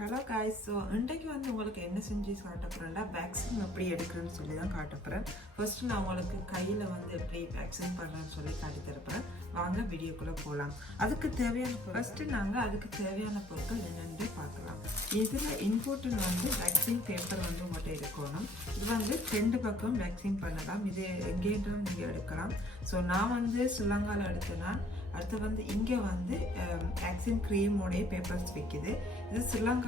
Hello guys. So இன்றைக்கு வந்து உங்களுக்கு என்ன செஞ்சு காட்ட போகிறேன்னா வேக்சின் எப்படி எடுக்கிறேன்னு சொல்லி தான் காட்ட போகிறேன். ஃபர்ஸ்ட்டு நான் உங்களுக்கு கையில் வந்து எப்படி வேக்சின் பண்ணுறேன்னு சொல்லி காட்டி தரப்போகிறேன். வாங்க வீடியோக்குள்ளே போகலாம். அதுக்கு தேவையான ஃபர்ஸ்ட்டு நாங்கள் அதுக்கு தேவையான பொருட்கள் என்னென்னு பார்க்கலாம். இதில் இம்பார்ட்டன்ட் வந்து வேக்சின் பேப்பர் வந்து உங்கள்கிட்ட இருக்கணும். இது வந்து 2 பக்கம் வேக்சின் பண்ணலாம். இது எங்கேன்றும் நீங்கள் எடுக்கலாம். ஸோ நான் வந்து ஸ்ரீலங்காவில் எடுத்தேன்னா அடுத்து வந்து இங்கே வந்து வேக்சின் க்ரீமோடைய பேப்பர்ஸ் விற்கிது. இது ஸ்ரீலங்காவில்.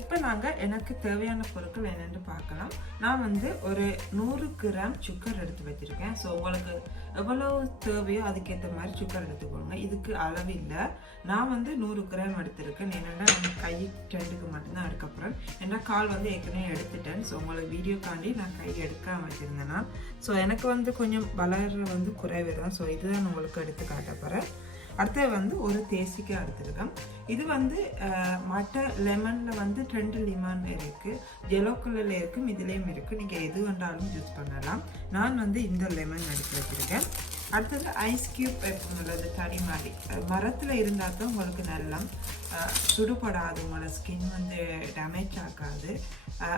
இப்போ நாங்கள் எனக்கு தேவையான பொருட்கள் என்னென்னு பார்க்கலாம். நான் வந்து ஒரு 100 கிராம் சுகர் எடுத்து வச்சுருக்கேன். ஸோ உங்களுக்கு எவ்வளோ தேவையோ அதுக்கேற்ற மாதிரி சுகர் எடுத்துக்கோங்க. இதுக்கு அளவு இல்லை. நான் வந்து 100 கிராம் எடுத்திருக்கேன். என்னென்னா நம்ம கை 2க்கு மட்டும்தான் எடுக்கப்புறம் ஏன்னா கால் வந்து ஏற்கனவே எடுத்துட்டேன். ஸோ உங்களுக்கு வீடியோக்காண்டி நான் கை எடுக்காமல் வச்சுருந்தேன்னா ஸோ எனக்கு வந்து கொஞ்சம் வளர்ற வந்து குறைவு தான். ஸோ இதுதான் உங்களுக்கு எடுத்து காட்ட போகிறேன். அடுத்தது வந்து ஒரு தேசிக்காய் எடுத்துருக்கேன். இது வந்து மற்ற லெமனில் வந்து 2 லெமன் இருக்குது, ஜெலோ கலரில் இருக்கும், இதுலேயும் இருக்குது. நீங்கள் எது வேண்டாலும் யூஸ் பண்ணலாம். நான் வந்து இந்த லெமன் எடுத்து வச்சுருக்கேன். அடுத்தது ஐஸ் கியூப் உள்ளது தனி மாதிரி மரத்தில் இருந்தால் தான் உங்களுக்கு நல்லா சுடுபடாது, உங்களோட ஸ்கின் வந்து டேமேஜ் ஆகாது.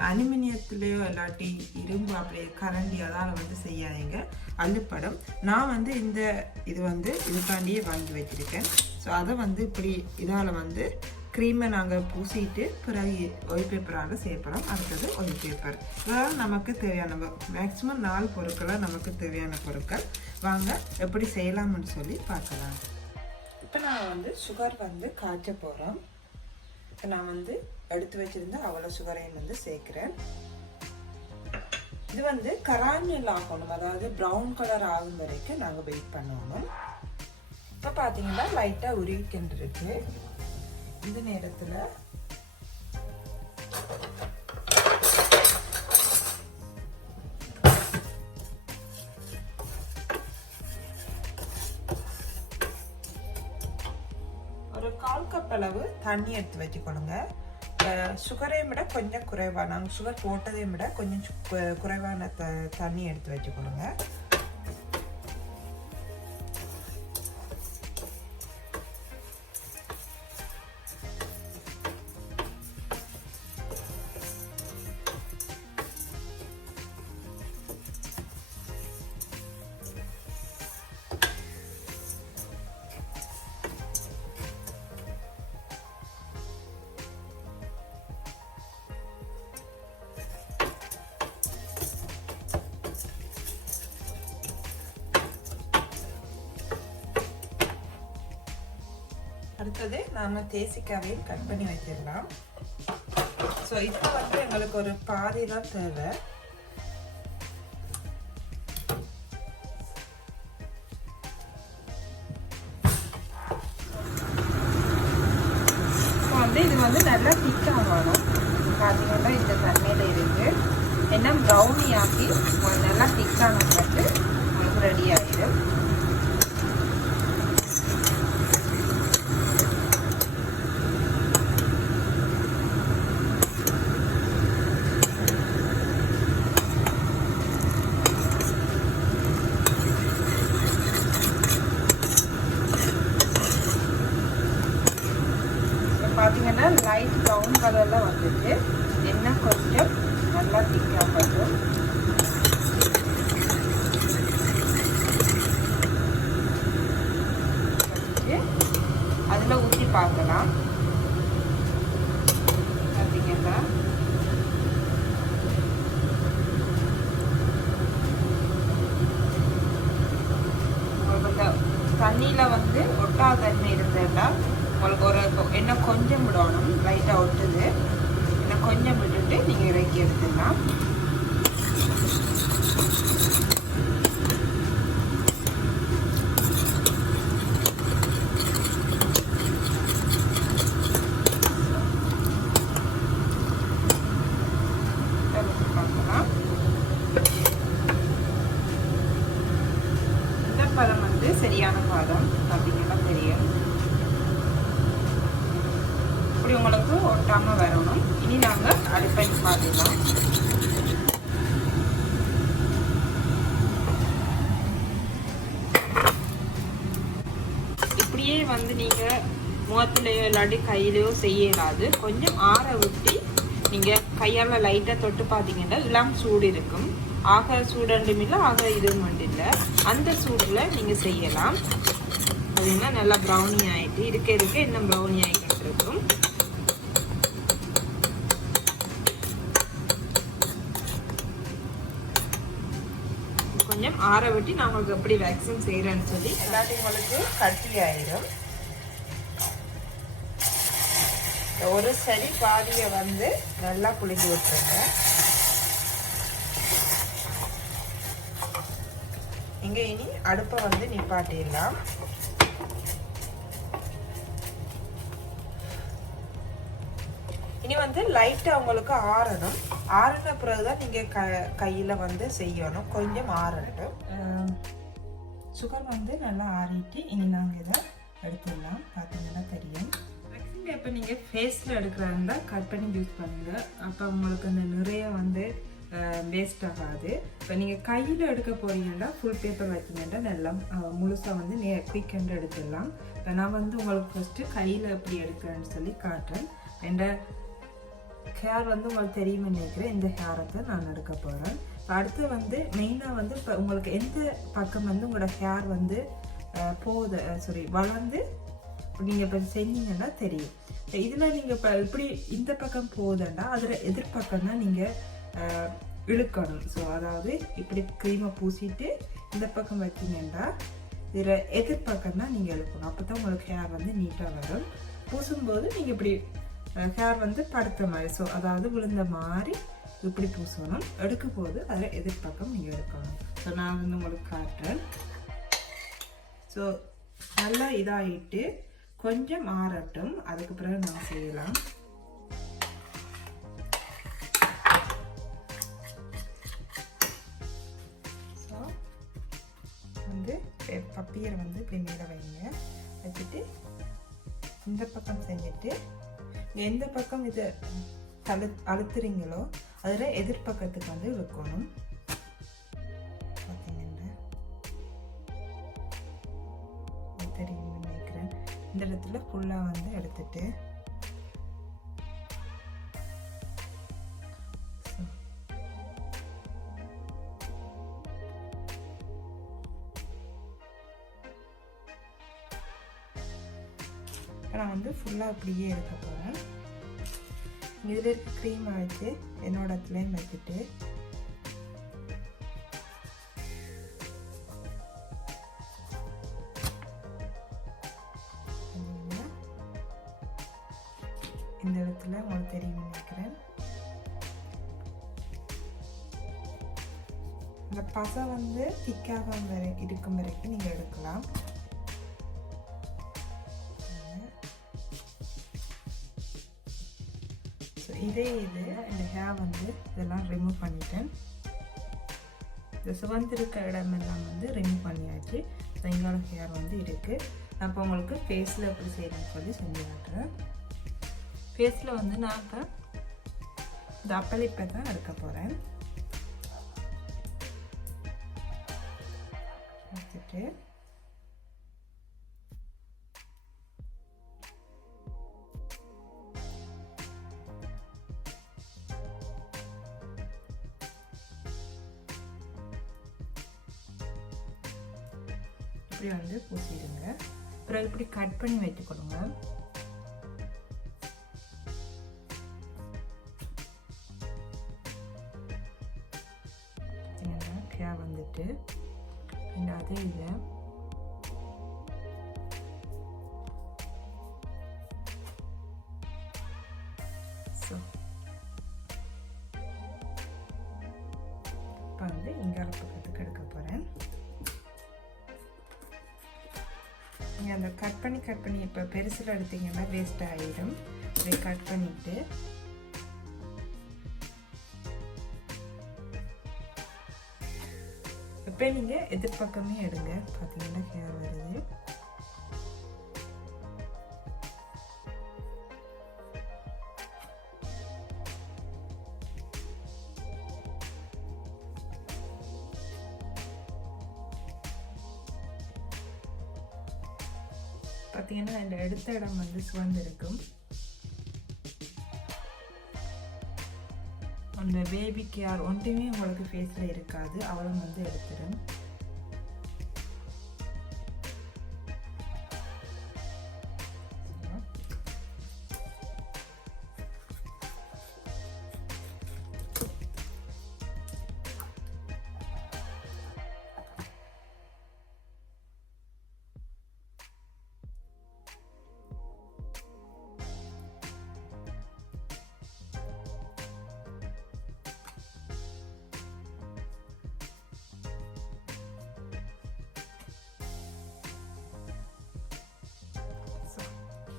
அலுமினியத்துலேயோ இல்லாட்டி இரும்பு அப்படியே கரண்டி அதால் வந்து செய்யாதீங்க, அள்ளுப்படம். நான் வந்து இது வந்து இதுக்காண்டியே வாங்கி வச்சுருக்கேன். ஸோ அதை வந்து இப்படி இதால் வந்து க்ரீமை நாங்கள் பூசிட்டு பிறகு ஒயில் பேப்பரால் சேர்ப்போம். அடுத்தது ஒயில் பேப்பர். இதெல்லாம் நமக்கு தேவையான மேக்ஸிமம் 4 பொருட்களாக நமக்கு தேவையான பொருட்கள். வாங்க எப்படி செய்யலாம்னு சொல்லி பார்க்கலாம். இப்போ நான் வந்து சுகர் வந்து காய்ச்ச போகிறோம். இப்போ நான் வந்து எடுத்து வச்சுருந்தேன் அவ்வளோ சுகரையும் வந்து சேர்க்குறேன். இது வந்து கராமில் ஆகணும், அதாவது ப்ரௌன் கலர் ஆகும் வரைக்கும் நாங்கள் வெயிட் பண்ணணும். இப்போ பார்த்தீங்கன்னா லைட்டாக உருகிக்கிட்டு இருக்கு. இந்த நேரத்தில் ஒரு 1/4 கப் அளவு தண்ணி எடுத்து வச்சுக்கணுங்க. சுகரையும் விட கொஞ்சம் குறைவாக, நாங்கள் சுகர் போட்டதையும் விட கொஞ்சம் குறைவான தண்ணி எடுத்து வச்சுக்கணுங்க. அடுத்தது நாம் தேசிக்காவையும் கட் பண்ணி வச்சிடலாம். ஸோ இப்போ வந்து எங்களுக்கு ஒரு பாதி தான் தேவை. இப்போ வந்து இது வந்து நல்லா திக்காக வேணும். பார்த்தீங்கன்னா இந்த தண்ணியில் இருக்கு என்ன ப்ரௌனி ஆக்கி நல்லா திக்கான போட்டு உங்களுக்கு ரெடி ஆகிடும். பார்த்தீங்கன்னா லைட் ப்ரௌன் கலரில் வந்துட்டு என்ன கொஞ்சம் நல்லா திக்காக வரும். அதில் ஊற்றி பார்க்கலாம். பார்த்தீங்கன்னா தண்ணியில் வந்து ஒட்டாத தண்ணி இருந்ததுன்னா உங்களுக்கு ஒரு என்ன கொஞ்சம் விடணும், லைட்டாக ஒட்டுது, என்ன கொஞ்சம் விட்டுட்டு நீங்கள் இறக்கி எடுத்துடலாம். பார்க்கலாம். இந்த பதம் வந்து சரியான பதம் அப்படிங்கன்னா தெரியும். இப்படி உங்களுக்கு ஒட்டாமல் வரணும். இனி நாங்கள் அடுப்பை பார்த்துக்கலாம். இப்படியே வந்து நீங்கள் முகத்துலையோ இல்லாட்டி கையிலையோ செய்யலாது. கொஞ்சம் ஆற விட்டு நீங்கள் கையால் லைட்டாக தொட்டு பார்த்தீங்கன்னா இளம் சூடு இருக்கும். ஆக சூடண்டும் இல்லை, ஆக இதுவும் மட்டும் இல்லை. அந்த சூடில் நீங்கள் செய்யலாம். அப்படின்னா நல்லா ப்ரௌனி ஆகிட்டு இருக்க இன்னும் ப்ரௌனி ஆகிட்டு இருக்கும். கொஞ்சம் ஆற விட்டு நான் உங்களுக்கு எப்படி வேக்சின் செய்கிறேன்னு சொல்லி எல்லாத்தையும் உங்களுக்கு கட்டி ஆயிடும். ஒரு சரி பாதியை வந்து நல்லா புளிஞ்சு விட்டுருங்க. இங்கே இனி அடுப்பை வந்து நிப்பாட்டிடலாம். இனி வந்து லைட்டாக உங்களுக்கு ஆறணும். ஆறின பிறகுதான் நீங்கள் கையில் வந்து செய்யணும். கொஞ்சம் ஆறட்டும். சுகர் வந்து நல்லா ஆறிட்டு இனி நாங்கள் இதை எடுத்துடலாம். பார்த்தீங்கன்னா தெரியும். இப்போ நீங்கள் ஃபேஸில் எடுக்கிறாருந்தா கட் பண்ணி யூஸ் பண்ணுங்கள். அப்போ உங்களுக்கு அந்த நிறைய வந்து வேஸ்ட் ஆகாது. இப்போ நீங்கள் கையில் எடுக்க போகிறீங்கன்னா ஃபுல் பேப்பர் வச்சிங்கன்னா நல்லா முழுசாக வந்து குயிக்கெண்டு எடுத்துடலாம். இப்போ நான் வந்து உங்களுக்கு ஃபஸ்ட்டு கையில் எப்படி எடுக்கிறேன்னு சொல்லி காட்டுறேன். என்ற ஹேர் வந்து உங்களுக்கு தெரியுமே நினைக்கிறேன். இந்த ஹேரை நான் எடுக்க போகிறேன். இப்போ அடுத்து வந்து மெயினாக வந்து இப்போ உங்களுக்கு எந்த பக்கம் வந்து உங்களோட ஹேர் வந்து வளர்ந்து நீங்கள் இப்போ செஞ்சீங்கன்னா தெரியும். இதில் நீங்கள் இப்போ இப்படி இந்த பக்கம் போகுதுன்னா அதில் எதிர்பக்கம் தான் நீங்கள் இழுக்கணும். ஸோ அதாவது இப்படி க்ரீமை பூசிட்டு இந்த பக்கம் வச்சிங்கன்னா இதில் எதிர்பக்கம் தான் நீங்கள் இழுக்கணும். அப்போ தான் உங்களுக்கு ஹேர் வந்து நீட்டாக வரும். பூசும்போது நீங்கள் இப்படி ஹேர் வந்து படுத்த மாதிரி, ஸோ அதாவது விழுந்த மாதிரி இப்படி பூசணும். எடுக்கும் போது அதில் எதிர்பக்கம் நீங்கள் எடுக்கணும். ஸோ நான் வந்து உங்களுக்கு காட்டுறேன். ஸோ நல்லா இதாகிட்டு கொஞ்சம் ஆறட்டும். அதுக்கு பிறகு நான் செய்யலாம். ஸோ வந்து பப்பியரை வந்து இப்படி மேலே வைங்க. வச்சுட்டு இந்த பக்கம் செஞ்சுட்டு எந்த பக்கம் இதை அழுத்துறீங்களோ அதில் எதிர்பக்கத்துக்கு வந்து வைக்கணும். பார்த்தீங்கன்னா தெரியும் நினைக்கிறேன். இந்த இடத்துல ஃபுல்லாக வந்து எடுத்துட்டு நான் வந்து ஃபுல்லாக அப்படியே எடுக்க போகிறேன். இதில் இருக்க க்ரீமை வச்சு என்னோட இடத்துலையும் வச்சுட்டு இந்த இடத்துல உங்களுக்கு தெரியும் நினைக்கிறேன். இந்த பசை வந்து திக்காக இருக்கும் வரைக்கும் நீங்கள் எடுக்கலாம். இதே இது இந்த ஹேர் வந்து இதெல்லாம் ரிமூவ் பண்ணிட்டேன். இந்த சுவந்திருக்க இடமெல்லாம் வந்து ரிமூவ் பண்ணியாச்சு. எங்களோட ஹேர் வந்து இருக்குது. நான் இப்போ உங்களுக்கு ஃபேஸில் எப்படி செய்யணும்னு சொல்லி செஞ்சு காட்டுறேன். ஃபேஸில் வந்து நான் இப்போ இந்த அப்பளிப்பை தான் எடுக்க போகிறேன். எடுத்துட்டு இப்படி வந்து பூசிடுங்க. அப்புறம் இப்படி கட் பண்ணி வச்சுக்கொடுங்க. ஹேர் வந்துட்டு இந்த அதே இதை இப்போ வந்து இங்கால பக்கத்துக்கு எடுக்க போகிறேன். நீங்கள் அந்த கட் பண்ணி இப்போ பெருசில் எடுத்தீங்கன்னா வேஸ்ட் ஆகிடும். அதை கட் பண்ணிவிட்டு இப்போ நீங்கள் எதிர்பக்கமே எடுங்க. பார்த்தீங்கன்னா ஹேர் வருது. பார்த்தீங்கன்னா இந்த எடுத்த இடம் வந்து சுவந்திருக்கும். அந்த பேபி கேர் ஒன்றுமே உங்களுக்கு ஃபேஸில் இருக்காது, அவளும் வந்து எடுத்துடும்.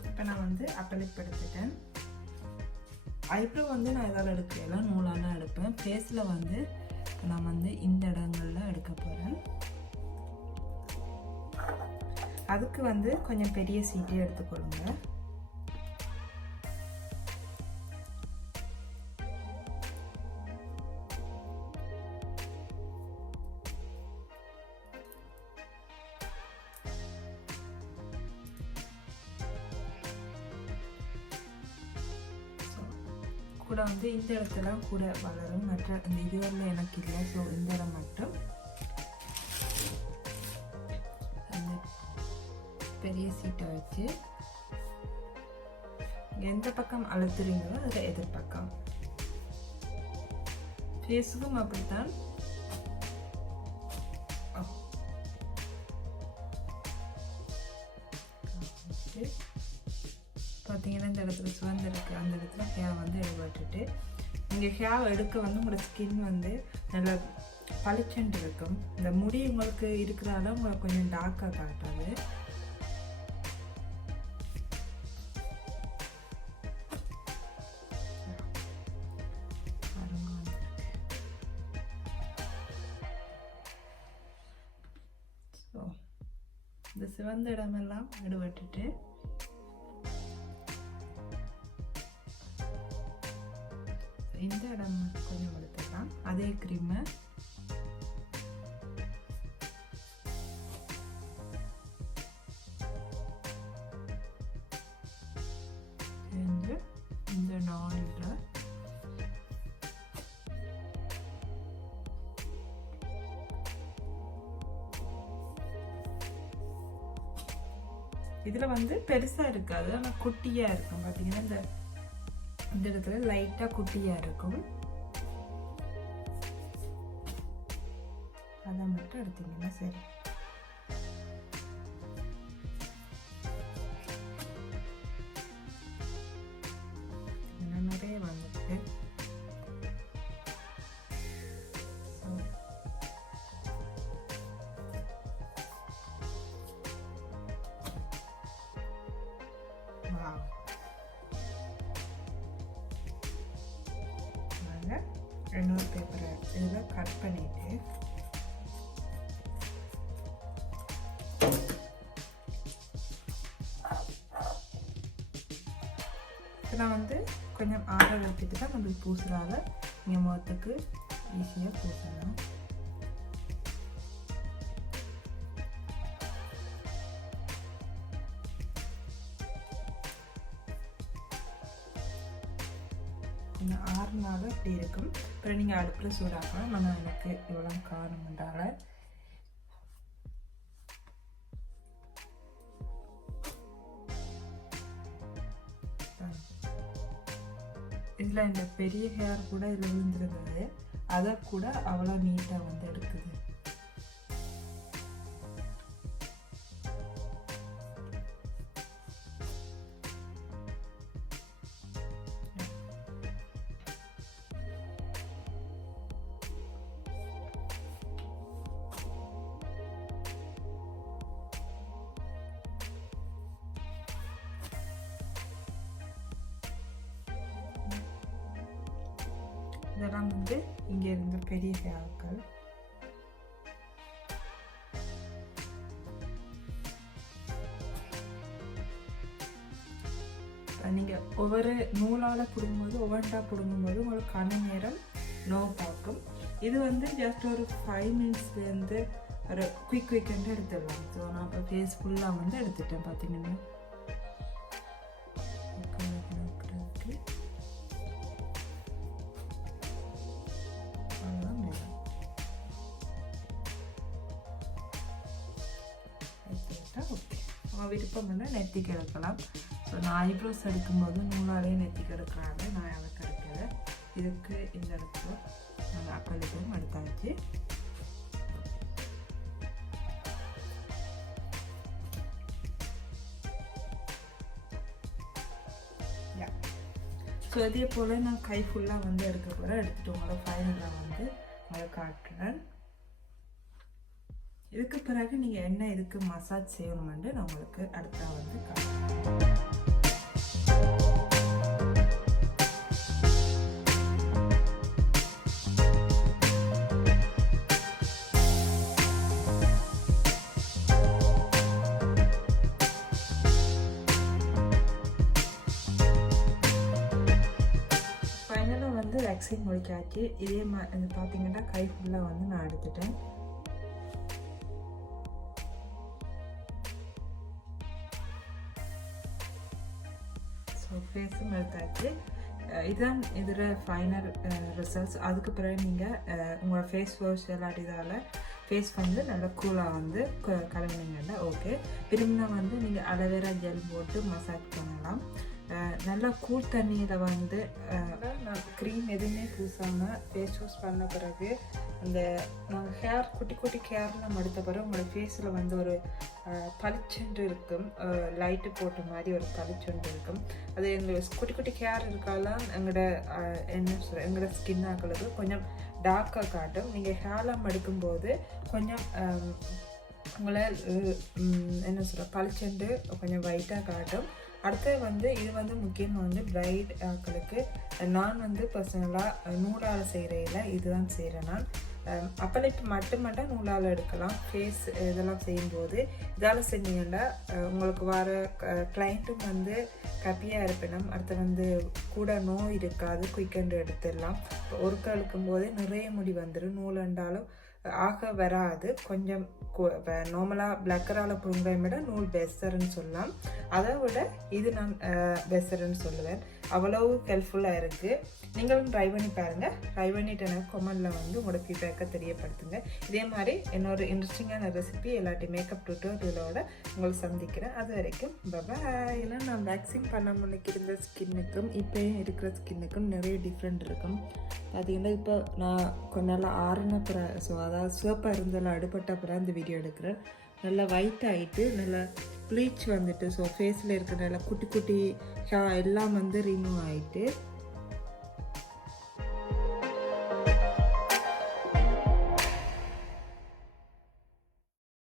இப்போ நான் வந்து அப்பலிப் எடுத்துட்டேன். ஐப்ரோ வந்து நான் இதால் எடுக்கல, நூலால் தான் எடுப்பேன். ஃபேஸில் வந்து நான் வந்து இந்த இடங்களில் எடுக்க போகிறேன். அதுக்கு வந்து கொஞ்சம் பெரிய சீட்டே எடுத்துக்கொள்ளுங்க. கூட வந்து இந்த இடத்துல கூட வளரும், மற்ற இந்த இதுவரில் எனக்கு இல்லை. ஸோ இந்த இடம் மட்டும் அந்த பெரிய சீட்டை வச்சு எந்த பக்கம் அழுத்துறீங்களோ அதில் எதிர்பக்கம். ஃபேஸுக்கும் அப்படித்தான். பார்த்தீங்கன்னா இந்த இடத்துல சுவந்திருக்கு, அந்த இடத்துல ஹேர் வந்து எடுபட்டுட்டு, நீங்கள் ஹேர் எடுக்க வந்து உங்களோட ஸ்கின் வந்து நல்லா பளிச்சுட்டு இருக்கும். இந்த முடி உங்களுக்கு இருக்கிறதால உங்களுக்கு கொஞ்சம் டார்க்காக காட்டாது. ஸோ இந்த சிவந்த இடமெல்லாம் எடுபட்டுட்டு இந்த இடம் கொஞ்சம் எடுத்துக்கலாம். அதே க்ரீமை இந்த நாளில் இதில் வந்து பெருசாக இருக்காது, ஆனால் குட்டியாக இருக்கும். பார்த்தீங்கன்னா இந்த இடத்துல லைட்டாக குட்டியாக இருக்கும். அதை மட்டும் எடுத்தீங்கன்னா சரி. நிறைய வந்துருக்கு. இன்னொரு பேப்பரை இதில் கட் பண்ணிட்டு நான் வந்து கொஞ்சம் ஆற வச்சுட்டு தான் நம்மளுக்கு பூசுறால நீங்கள் முகத்துக்கு ஈஸியாக பூசலாம். கொஞ்சம் ஆறுனால அப்படி இருக்கும். அப்புறம் நீங்கள் அடுப்பில் சூடாக்கலாம். ஆனால் எனக்கு இவ்வளோ காரணம்ன்றால இதில் இந்த பெரிய ஹேர் கூட இதில் விழுந்துருக்குது, அதை கூட அவ்வளோ நீட்டாக வந்து எடுக்குது. இதெல்லாம் வந்து இங்கே இருந்த பெரிய ஹேர்கள். நீங்கள் ஒவ்வொரு நூலால் பிடுங்கும்போது ஒவ்வொன்றா பிடுங்கும்போது உங்களுக்கு கண்ண நேரம் நோ பார்க்கும். இது வந்து ஜஸ்ட் ஒரு 5 மினிட்ஸ்லேருந்து ஒரு குயிக்கெண்டு எடுத்துடலாம். ஸோ நான் இப்போ ஃபேஸ் ஃபுல்லாக வந்து எடுத்துட்டேன். பார்த்தீங்கன்னா ஓகே. அவங்க விருப்பம் வந்து நெத்திக்கு எடுக்கலாம். ஸோ நான் ஐப்ரோஸ் எடுக்கும்போது நூலாலே நெத்திக்கு எடுக்கிறாங்க. நான் எனக்கு எடுக்கல. இதுக்கு இந்த இடத்துல நாங்கள் அப்பளிக்கும் எடுத்தாச்சு. ஸோ இதே போல் நான் கை ஃபுல்லாக வந்து எடுக்க போகிறேன். எடுத்துகிட்டு உங்களோட ஃபைனலாக வந்து அதை காட்டுறேன். இதுக்கு பிறகு நீங்கள் என்ன இதுக்கு மசாஜ் செய்யணுமென்று நான் உங்களுக்கு அடுத்த வந்து காட்டுறேன். வேக்சின் முடிக்காச்சு. இதே மாதிரி பார்த்தீங்கன்னா கை ஃபுல்லாக வந்து நான் எடுத்துட்டேன். ஸோ ஃபேஸும் எடுத்தாச்சு. இதுதான் இதில் ஃபைனல் ரிசல்ட்ஸ். அதுக்கு பிறகு நீங்கள் உங்களோட ஃபேஸ் வாஷ் இல்லாட்டிதால் ஃபேஸ் வந்து நல்லா கூலாக வந்து கழுவுனீங்கன்னா ஓகே. விரும்பினா வந்து நீங்கள் அலோவேரா ஜெல் போட்டு மசாஜ் பண்ணலாம். நல்லா கூல் தண்ணியில் வந்து நான் க்ரீம் எதுவுமே பூசாமல் ஃபேஸ் வாஷ் பண்ண பிறகு அந்த நாங்கள் ஹேர் குட்டி குட்டி ஹேர்லாம் மடுத்த பிறகு உங்களோட ஃபேஸில் வந்து ஒரு பளிச்சென்று இருக்கும். லைட்டு போட்ட மாதிரி ஒரு பளிச்சென்று இருக்கும். அது எங்களுக்கு குட்டி குட்டி ஹேர் இருக்காலாம் எங்களோட என்ன சொல்ற எங்களோட ஸ்கின் ஆக்களுக்கு கொஞ்சம் டார்க்காக காட்டும். நீங்கள் ஹேர்லாம் மடிக்கும்போது கொஞ்சம் உங்களை என்ன சொல்கிற பளிச்சென்று கொஞ்சம் ஒயிட்டாக காட்டும். அடுத்தது வந்து இது வந்து முக்கியமாக வந்து பிரைட் ஆக்களுக்கு நான் வந்து பர்சனலாக நூலால் செய்கிறையில் இதுதான் செய்கிறேன். நான் அப்பளிப்பு மட்டும் நூலால் எடுக்கலாம். ஃபேஸ் இதெல்லாம் செய்யும்போது இதால் செஞ்சீங்கன்னா உங்களுக்கு வர கிளைண்ட்டும் வந்து ஹாப்பியாக இருப்பினும் அடுத்து வந்து கூட நோய் இருக்காது. குயிக்கண்டு எடுத்துடலாம். ஒருக்கா இழுக்கும் போதே நிறைய முடி வந்துடும். நூல் என்றாலும் ஆக வராது. கொஞ்சம் நார்மலாக பிளக்கரால் புழுங்கை விட நூல் பெஸ்டர்ன்னு சொல்லலாம். அதை விட இது நான் பெஸ்டர்ன்னு சொல்லுவேன். அவ்வளவு ஹெல்ப்ஃபுல்லாக இருக்குது. நீங்களும் ட்ரை பண்ணி பாருங்கள். ட்ரை பண்ணிட்டு எனக்கு கமெண்டில் வந்து உங்களோட ஃபீட்பேக்கை தெரியப்படுத்துங்க. இதே மாதிரி என்னோட இன்ட்ரெஸ்டிங்கான ரெசிபி எல்லாத்தையும் மேக்கப் டியூட்டோரியலோட உங்களை சந்திக்கிறேன். அது வரைக்கும் பாய். ஏன்னா நான் வேக்சின் பண்ண முன்னைக்கு இருந்த ஸ்கின்னுக்கும் இப்போயும் இருக்கிற ஸ்கின்னுக்கும் நிறைய டிஃப்ரெண்ட் இருக்கும். பார்த்தீங்கன்னா இப்போ நான் கொஞ்சம் நல்லா ஆறுன பிறகு ஸோ அதாவது சிவப்பாக இருந்தாலும் அடுப்பட்ட பிறகு இந்த வீடியோ எடுக்கிறேன். நல்லா ஒயிட் ஆகிட்டு நல்லா ப்ளீச் வந்துட்டு ஸோ ஃபேஸில் இருக்கிற நல்லா குட்டி குட்டி எல்லாம் வந்து ரிமூவ் ஆகிட்டு